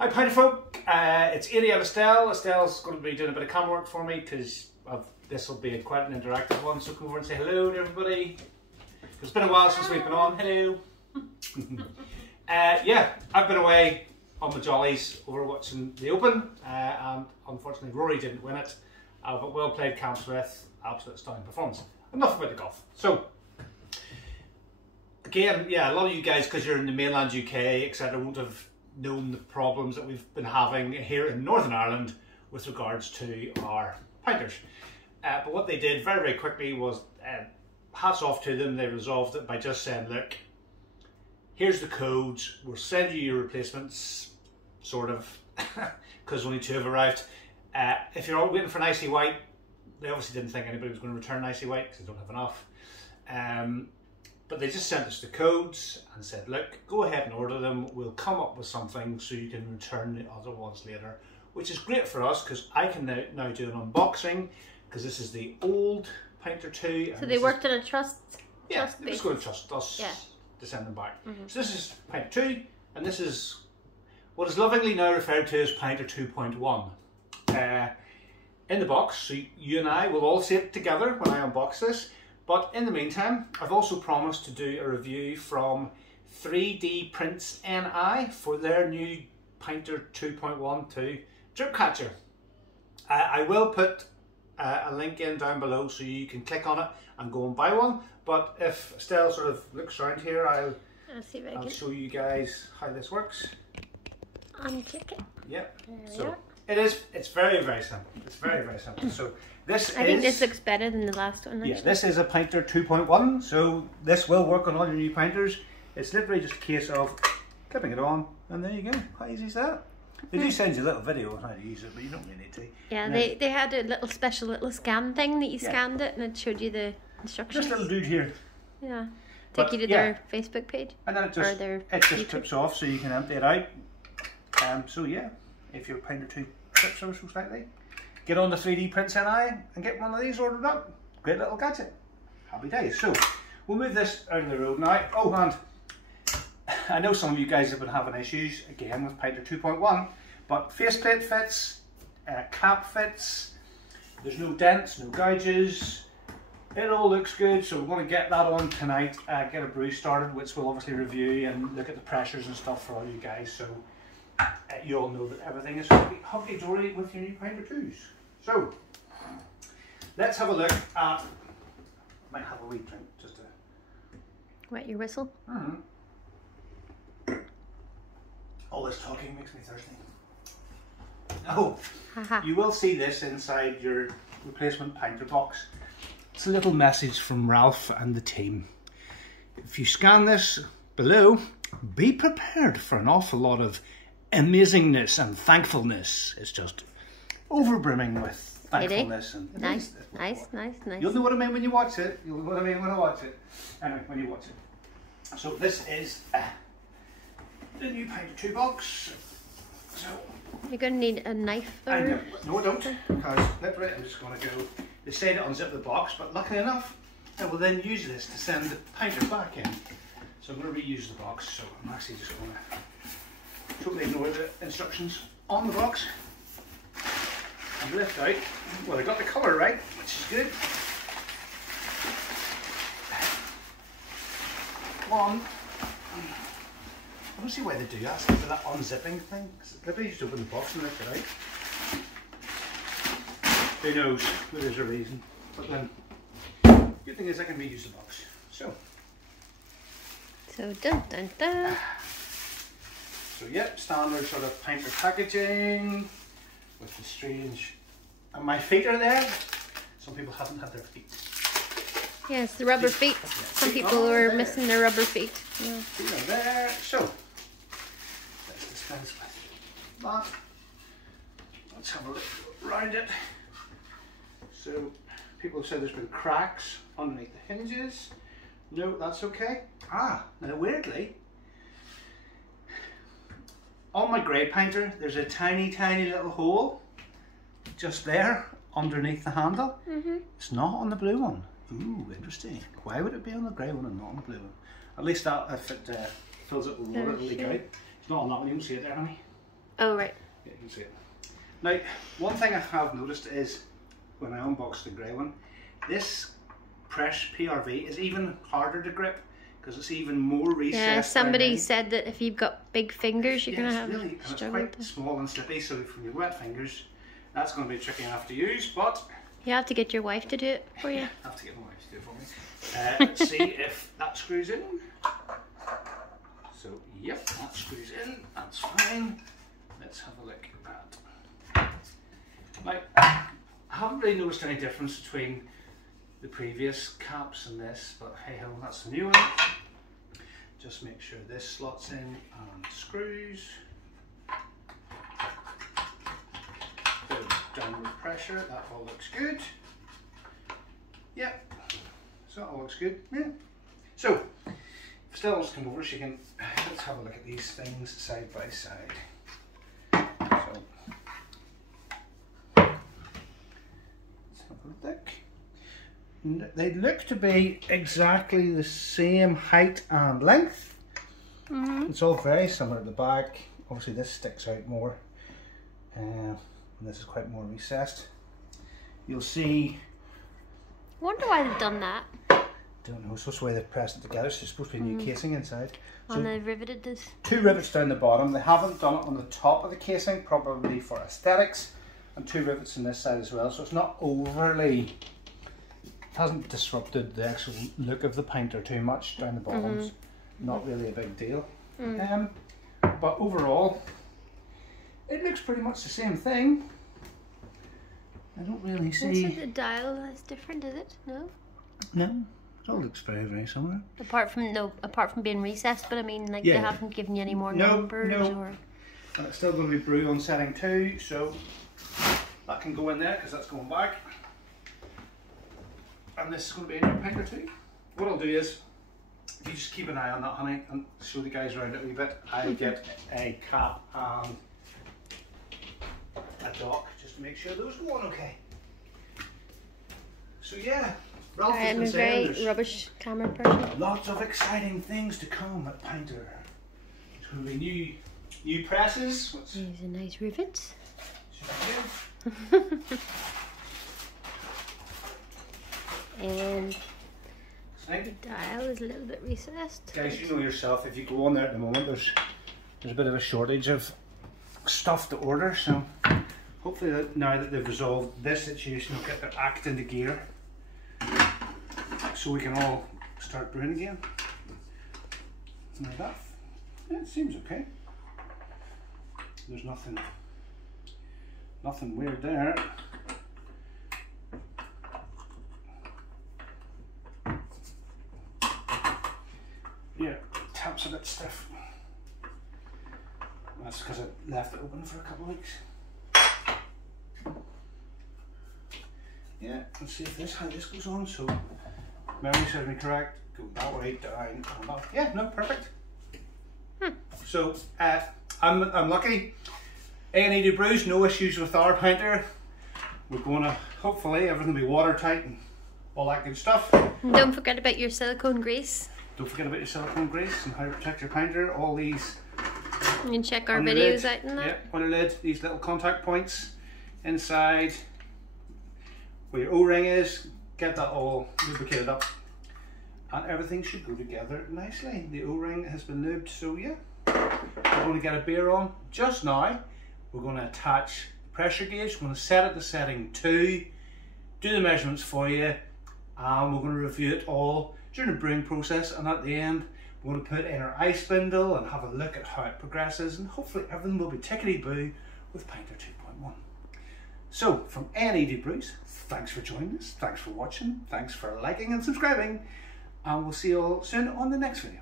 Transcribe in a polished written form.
Hi Pinter folk, it's Adi and Estelle. Estelle's going to be doing a bit of camera work for me because this will be quite an interactive one, so come over and say hello to everybody. It's been a while since we've been on. Hello. Yeah, I've been away on the jollies over watching the Open and unfortunately Rory didn't win it, but well played Cam Smith, absolute stunning performance. Enough about the golf. So again, yeah, a lot of you guys, because you're in the mainland UK, etc., won't have known the problems that we've been having here in Northern Ireland with regards to our Pinters. But what they did very, very quickly was, hats off to them, they resolved it by just saying, look, here's the codes, we'll send you your replacements, sort of, because only 2 have arrived. If you're all waiting for an icy white, they obviously didn't think anybody was going to return an icy white because they don't have enough. But they just sent us the codes and said, look, go ahead and order them. We'll come up with something so you can return the other ones later, which is great for us because I can now do an unboxing because this is the old Pinter 2. So they worked on a trust. Yeah, they're just going to trust us to send them back. So this is Pinter 2, and this is what is lovingly now referred to as Pinter 2.1. In the box, so you and I will all see it together when I unbox this. But in the meantime, I've also promised to do a review from 3D Prints NI for their new Pinter 2.12 drip catcher. I will put a link in down below so you can click on it and go and buy one. But if Estelle sort of looks around here, I'll show you guys how this works. Unclick it. Yep. So it's very, very simple. It's very, very simple. So I think this looks better than the last one. Actually. Yeah, this is a Pinter 2.1, so this will work on all your new Pinters. It's literally just a case of clipping it on, and there you go. How easy is that? They do send you a little video on how to use it, but you don't really need to. Yeah, they had a little special scan thing that you scanned it, and it showed you the instructions. Just a little dude here. Yeah, take you to their Facebook page. And then it just clips off, so you can empty it out. So yeah, if your Pinter 2 clips ever so slightly, get on the 3D Prints NI and get one of these ordered up. Great little gadget. Happy days. So we'll move this out of the road now. Oh, and I know some of you guys have been having issues again with Pinter 2.1, but faceplate fits, cap fits, there's no dents, no gouges. It all looks good, so we're going to get that on tonight, get a brew started, which we'll obviously review and look at the pressures and stuff for all you guys, so you all know that everything is hunky-dory with your new Pinter 2s. So, let's have a look at, I might have a wee drink just to wet your whistle. All this talking makes me thirsty. Oh, you will see this inside your replacement Pinter box. It's a little message from Ralph and the team. If you scan this below, be prepared for an awful lot of amazingness and thankfulness. It's just overbrimming with thankfulness. And nice. You'll know what I mean when you watch it. You'll know what I mean when I watch it. Anyway, when you watch it. So this is the new Pinter 2 box. So you're going to need a knife. I know. No, I don't, because literally I'm just going to go. They say to unzip the box, but luckily enough, I will then use this to send the Pinter back in. So I'm going to reuse the box. So I'm actually just going to totally ignore the instructions on the box and lift out. Well, I got the colour right, which is good. One. I don't see why they do ask for that unzipping thing. Literally just open the box and lift it out. Who knows? There's a reason. But then, good thing is I can reuse the box. So dun dun dun. So yep, standard sort of Pinter packaging with the strange. And my feet are there. Some people haven't had their feet. Yes, the rubber feet. Yeah, some people are missing their rubber feet. Yeah. Feet are there. So let's dispense with that. Let's have a look around it. So people have said there's been cracks underneath the hinges. No, that's okay. Now weirdly, on my grey Pinter, there's a tiny little hole just there underneath the handle. It's not on the blue one. Ooh, interesting. Why would it be on the grey one and not on the blue one? At least that if it fills it with water, it'll leak out. It's not on that one. You don't see it there, honey. Oh, right. Yeah, you can see it. Now, one thing I have noticed is when I unboxed the grey one, this Press PRV is even harder to grip because it's even more recessed. Yeah, somebody said that if you've got big fingers, you're going to have really, and it's quite small and slippy, so from your wet fingers, that's going to be tricky enough to use, but... You have to get your wife to do it for you. I have to get my wife to do it for me. Let's see if that screws in. So, yep, that screws in, that's fine. Let's have a look at that. Now, I haven't really noticed any difference between the previous caps and this, but hey ho, that's the new one. Just make sure this slots in and screws. Bit of downward pressure, that all looks good. Yep, so that all looks good, yeah. So, if Stella wants to come over, she can, let's have a look at these things side by side. So, let's have a look. They look to be exactly the same height and length. It's all very similar at the back. Obviously this sticks out more. And this is quite more recessed. You'll see... I wonder why they've done that. Don't know, it's just the way they've pressed it together. So it's supposed to be a new casing inside. So And they've riveted this. 2 rivets down the bottom. They haven't done it on the top of the casing, probably for aesthetics. And 2 rivets on this side as well. So it's not overly... It hasn't disrupted the actual look of the Pinter too much down the bottoms. Not really a big deal. But overall, it looks pretty much the same thing. I don't really see... Is it the dial is different, is it? No? No, it all looks very, very similar. Apart from being recessed, but I mean, like, they haven't given you any more numbers or... And it's still going to be brew on setting 2, so that can go in there because that's going back. And this is going to be in your Pinter too. What I'll do is, if you just keep an eye on that, honey, and show the guys around it a wee bit, I get a cap and a dock just to make sure those go on okay. So yeah, Ralph has been saying I'm a very rubbish camera person. Lots of exciting things to come at Pinter. There's going to be new presses. These are nice rivets. And the dial is a little bit recessed. Guys, you know yourself, if you go on there at the moment, there's a bit of a shortage of stuff to order, so hopefully now that they've resolved this situation, they'll get their act into gear so we can all start brewing again. Like that. Yeah, it seems okay. There's nothing weird there. Yeah, tap's a bit stiff. That's because I left it open for a couple of weeks. Yeah, let's see if how this goes on. So, memory serves me correct. Go that way, down, and up. Yeah, no, perfect. So, I'm lucky. A&E to brews, no issues with our Pinter. We're going to, hopefully, everything will be watertight and all that good stuff. And don't forget about your silicone grease. Don't forget about your silicone grease and how to protect your Pinter. All these. You can check our videos out in that. Yeah, on the lid, these little contact points inside where your O-ring is. Get that all lubricated up, and everything should go together nicely. The O-ring has been lubed, so yeah. We're going to get a beer on just now. We're going to attach the pressure gauge. We're going to set it to setting 2, do the measurements for you, and we're going to review it all during the brewing process, and at the end we're going to put in our ice spindle and have a look at how it progresses, and hopefully everything will be tickety-boo with Pinter 2.1. So from A&E Brews, thanks for joining us, thanks for watching, thanks for liking and subscribing, and we'll see you all soon on the next video.